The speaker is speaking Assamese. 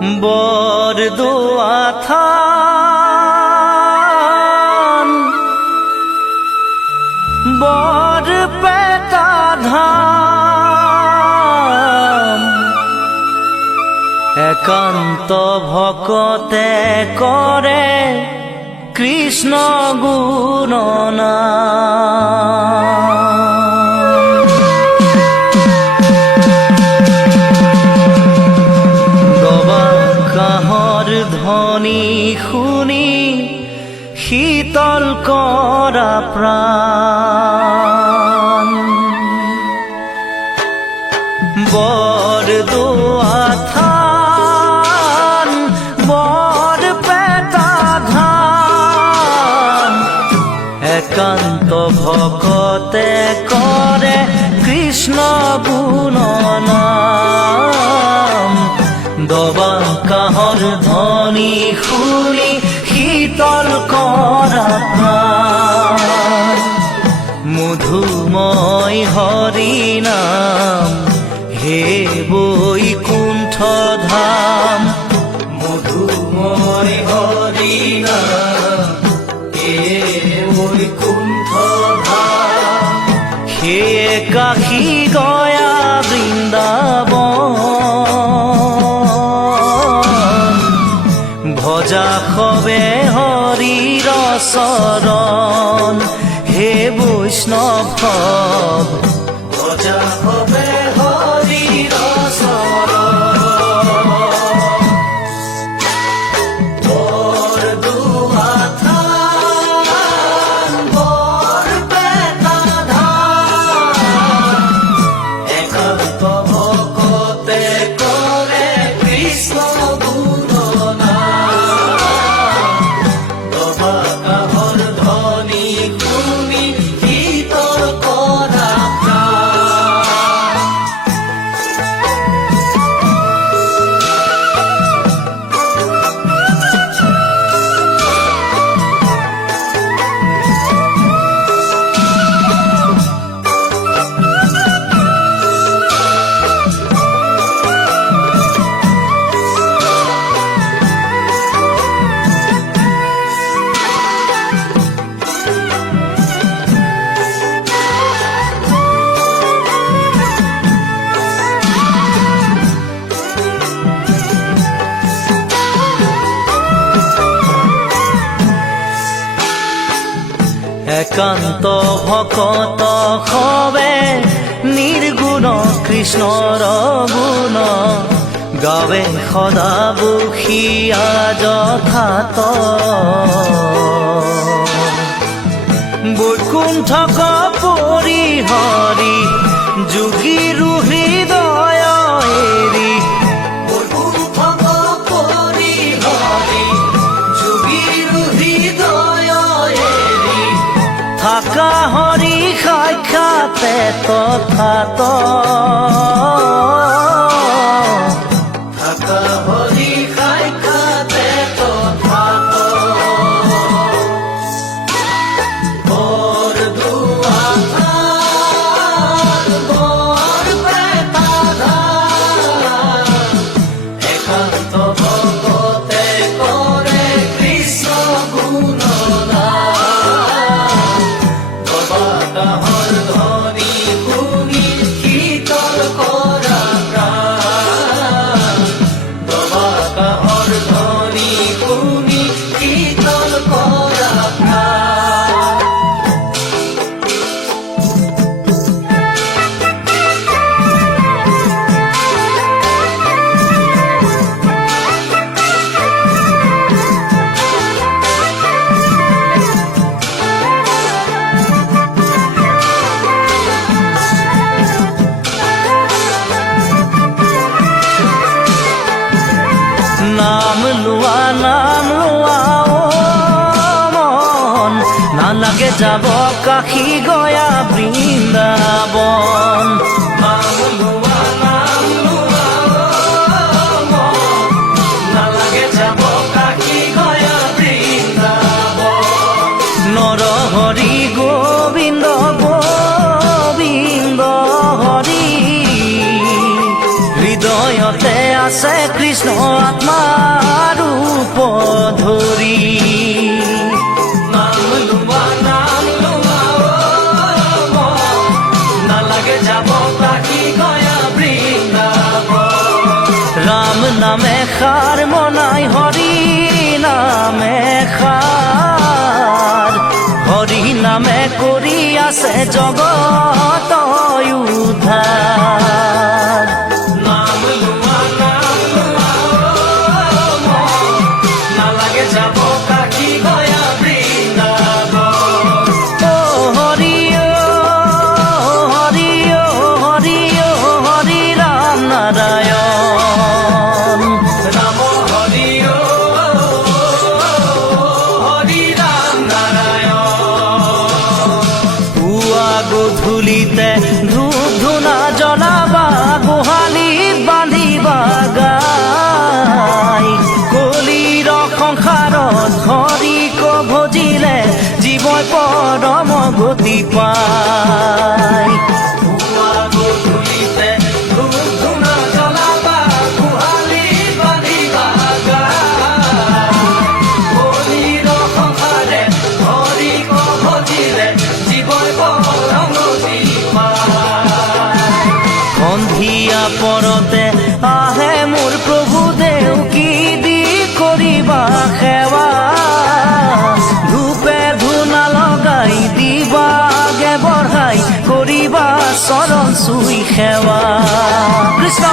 বৰদোৱা থান বৰপেটা ধাম একান্ত ভকতে কৰে কৃষ্ণ গুণনাম। দবা কাঁহৰ ধ্বনি শুনি শীতল কৰা প্ৰাণ বৰদোৱা থান বৰপেটা ধাম একান্ত ভকতে কৰে কৃষ্ণ গুণনাম। দবা কাঁহৰ ধ্বনি শুনি শীতল কৰা প্ৰাণ মধুময় হৰি নাম হে বৈকুণ্ঠ ধাম। মধুময় হৰি নাম হে বৈকুণ্ঠ ধাম সেয়ে কাশী গয়া বৃন্দাবন ভজা সবে হৰিৰ চৰণ হে বৈষ্ণৱ ভজা সবে হৰিৰ চৰণ। বৰদোৱা থান বৰপেটা ধাম একান্ত ভকতে কৰে কৃষ্ণ একান্ত ভকত সবে নিৰ্গুণ কৃষ্ণৰ গুণ গাৱে সদা বসিয়া যথাত বৈকুণ্ঠক পৰিহৰি যোগীৰো হৃদয় এৰি বৈকুণ্ঠক পৰিহৰি যোগীৰো হৃদয় এৰি থাকা হৰি সাক্ষাতে তথাত থাকা হৰি সাক্ষাতে তথাত। বৰদোৱা থান বৰপেটা ধাম একান্ত ভকতে কৰে কৃষ্ণ গুণনাম। কাঁহৰ ধ্বনি শুনি শীতল কৰা প্ৰাণ দবা কাঁহৰ ধ্বনি শুনি শীতল কৰা প্ৰাণ। নাম লোৱা মন নালাগে যাব কাশী গয়া বৃন্দাবন। নাম লোৱা মন নালাগে যাব কাশী গয়া বৃন্দাবন। নৰহৰি গোবিন্দ গোবিন্দ হৰি হৃদয়তে আছে কৃষ্ণ আত্মাৰ ৰূপ ধৰি নাম লোৱা নালাগে যাব কাশী গয়া বৃন্দাবন ৰাম নামে সাৰ মনাই হৰি নামে সাৰ হৰি নামে কৰি আছে জগত উদ্ধাৰ নাম লোৱা নালাগে যাব কাশী গয়া বৃন্দাবন ও হৰি হৰি হৰি হৰি ৰাম নাৰায়ণ ৰাম হৰি হৰি ৰাম নাৰায়ণ পুৱা গধূলিতে ধূপ ধূনা জ্বলাবা গোহালিত বান্ধিবা গাই কলিৰ সংসাৰত হৰিক ভজিলে জীৱই পৰম গতি পায় পুৱা গধূলিতে ধূপ ধূনা জ্বলাবা গোহালিত বান্ধিবা গাই কলিৰ সংসাৰে হৰিক ভজিলে জীৱই পৰম গতি পায় সন্ধিয়া পৰতে আহে মোৰ প্ৰভু দেউকী দি কৰিবা সেৱা ধূপে ধূনা লগাই দিবা আগে বঢ়াই কৰিবা চৰণ চুই সেৱা কৃষ্ণ